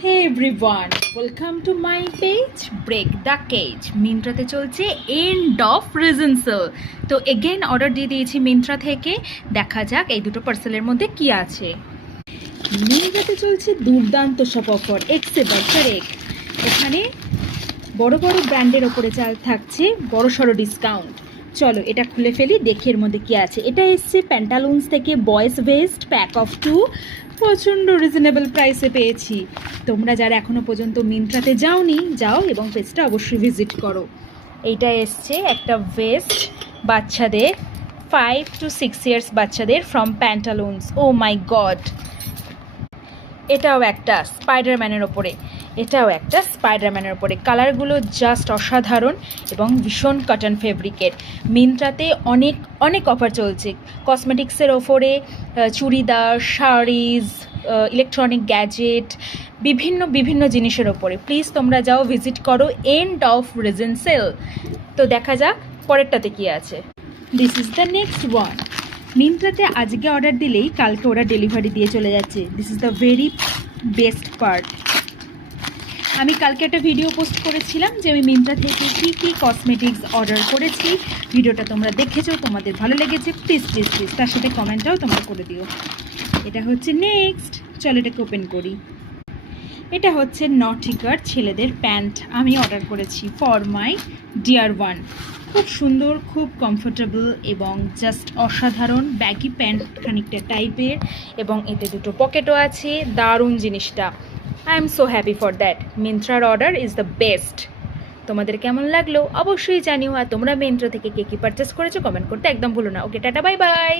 Hey everyone, welcome to my page Break the Cage. মিন্ত্রাতে চলছে end of reason sell. তো again order দিয়ে দিয়েছি মিন্ত্রা থেকে। দেখা যাক এই দুটো পার্সেলের মধ্যে কি আছে। মিন্ত্রাতে চলছে দুর্দান্ত সব অফার, এক্সে বার্সার এক। এখানে বড় বড় ব্র্যান্ডের ওপরে থাকছে বড় সড়ো ডিসকাউন্ট। চলো এটা খুলে ফেলি, দেখি এর মধ্যে কি আছে। এটা এসছে প্যান্টালুন্স থেকে বয়েজ ভেস্ট প্যাক অফ 2, প্রচণ্ড রিজনেবল প্রাইসে পেয়েছি। তোমরা যারা এখনও পর্যন্ত মিন্ত্রাতে যাওনি, যাও এবং পেজটা অবশ্যই ভিজিট করো। এইটা এসছে একটা ভেস্ট বাচ্চাদের, 5 to 6 ইয়ার্স বাচ্চাদের, from Pantaloons. Oh my god, এটাও একটা স্পাইডারম্যানের ওপরে, কালারগুলো জাস্ট অসাধারণ এবং ভীষণ কটন ফেব্রিকের। মিন্ত্রাতে অনেক অফার চলছে কসমেটিক্সের ওপরে, চুড়িদার, শাড়িজ, ইলেকট্রনিক গ্যাজেট, বিভিন্ন জিনিসের ওপরে। প্লিজ তোমরা যাও, ভিজিট করো এন্ড অফ রিজন সেল। তো দেখা যাক পরেরটাতে কি আছে। This is the next one. মিন্ত্রাতে আজকে অর্ডার দিলেই কালকে ওরা ডেলিভারি দিয়ে চলে যাচ্ছে। This is the very best part. আমি কালকে একটা ভিডিও পোস্ট করেছিলাম যে আমি মিন্ত্রা থেকে কী কসমেটিক্স অর্ডার করেছি। ভিডিওটা তোমরা দেখেছো, তোমাদের ভালো লেগেছে, প্লিজ তার সাথে কমেন্টটাও তোমরা করে দিও। এটা হচ্ছে নেক্সট। চলো এটাকে ওপেন করি। এটা হচ্ছে নটিকার ছেলেদের প্যান্ট আমি অর্ডার করেছি ফর মাই ডিয়ার ওয়ান। খুব সুন্দর, খুব কমফোর্টেবল এবং জাস্ট অসাধারণ ব্যাগি প্যান্ট খানিকটা টাইপের, এবং এতে দুটো পকেটও আছে। দারুণ জিনিসটা, I am so happy for that. মিন্ত্রার অর্ডার ইজ দ্য বেস্ট। তোমাদের কেমন লাগলো অবশ্যই জানিও। আর তোমরা মিন্ত্রা থেকে কে কী পারচেস করেছো কমেন্ট করতে একদম ভুলো না। ওকে, টাটা, বাই বাই।